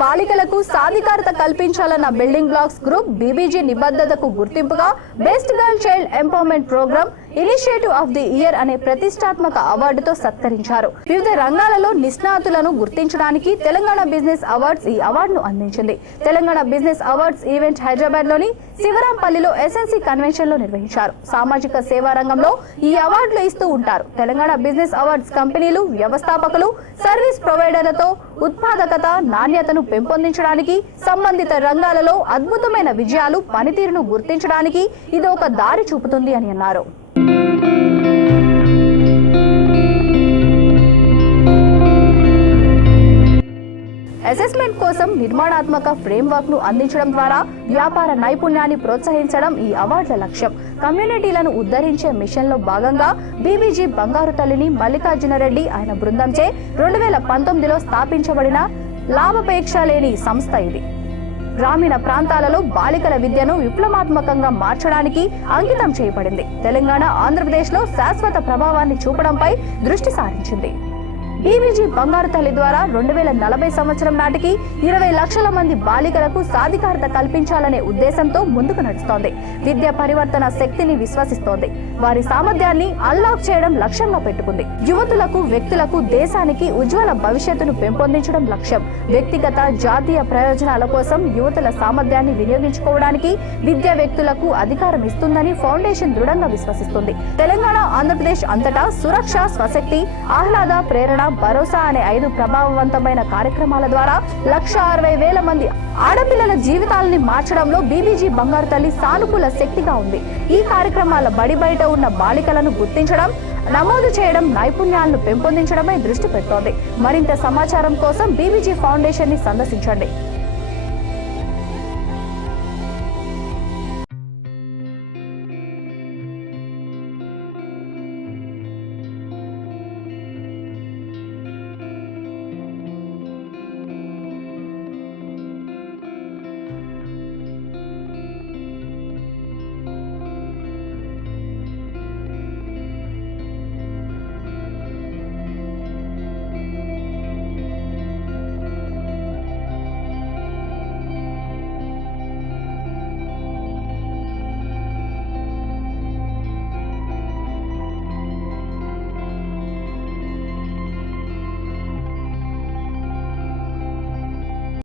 బాలికలకు సాధికారత కల్పించాలన్న బిల్డింగ్ బ్లాక్స్ గ్రూప్ బీబీజీ నిబద్ధతకు గుర్తింపుగా best girl child empowerment programme initiative of the year అనే ప్రతిష్టాత్మక అవార్డుతో సత్కరించారు. వివిధ రంగాలలో నిష్ణాతులను గుర్తించడానికి తెలంగాణ బిజినెస్ అవార్డ్స్ ఈ అవార్డును అందించింది. Telangana business awards event Hyderabad లోని శివరాంపల్లిలో ఎస్ఎన్సీ కన్వెన్షన్ లో నిర్వహించారు. సామాజిక సేవా రంగంలో ఈ అవార్డులు ఇస్తూ ఉంటారు. తెలంగాణ బిజినెస్ అవార్డ్స్ కంపెనీలు, వ్యవస్థాపకులు, సర్వీస్ ప్రొవైడర్లతో ఉత్పాదకత, నాణ్యతను పెంపొందించడానికి, సంబంధిత రంగాలలో అద్భుతమైన విజయాలు, పనితీరును గుర్తించడానికి ఇది ఒక దారి చూపుతుంది అని అన్నారు. అసెస్మెంట్ కోసం నిర్మాణాత్మక ఫ్రేమ్వర్క్ ను అందించడం ద్వారా వ్యాపార నైపుణ్యాన్ని ప్రోత్సహించడం ఈ అవార్డుల లక్ష్యం. కమ్యూనిటీలను ఉద్ధరించే మిషన్ లో భాగంగా బీబీజీ బంగారు తల్లిని మల్లికార్జునరెడ్డి ఆయన బృందంచే 2019లో స్థాపించబడిన లాభాపేక్ష లేని సంస్థ ఇది. గ్రామీణ ప్రాంతాలలో బాలికల విద్యను విప్లవాత్మకంగా మార్చడానికి అంకితం చేయబడింది. తెలంగాణ, ఆంధ్రప్రదేశ్లో శాశ్వత ప్రభావాన్ని చూపడంపై దృష్టి సారించింది. బీబీజీ బంగారు తల్లి ద్వారా 2040 సంవత్సరం నాటికి 20 లక్షల మంది బాలికలకు సాధికారత కల్పించాలనే ఉద్దేశంతో ముందుకు నడుస్తోంది. విద్య పరివర్తన శక్తిని విశ్వసిస్తోంది. వారి సామర్థ్యాన్ని అన్లాక్ చేయడం లక్ష్యంగా పెట్టుకుంది. యువతులకు, వ్యక్తులకు, దేశానికి ఉజ్వల భవిష్యత్తును పెంపొందించడం లక్ష్యం. వ్యక్తిగత, జాతీయ ప్రయోజనాల కోసం యువతుల సామర్థ్యాన్ని వినియోగించుకోవడానికి విద్య వ్యక్తులకు అధికారం ఇస్తుందని ఫౌండేషన్ దృఢంగా విశ్వసిస్తుంది. తెలంగాణ, ఆంధ్రప్రదేశ్ అంతటా సురక్ష, స్వశక్తి, ఆహ్లాద, ప్రేరణ, భరోసా అనే 5 ప్రభావవంతమైన కార్యక్రమాల ద్వారా 1,60,000 మంది ఆడపిల్లల జీవితాలని మార్చడంలో బీబీజీ బంగారు తల్లి సానుకూల శక్తిగా ఉంది. ఈ కార్యక్రమాల బడి బయట ఉన్న బాలికలను గుర్తించడం, నమోదు చేయడం, నైపుణ్యాలను పెంపొందించడమై దృష్టి పెడుతోంది. మరింత సమాచారం కోసం బీబీజీ ఫౌండేషన్ ని సందర్శించండి.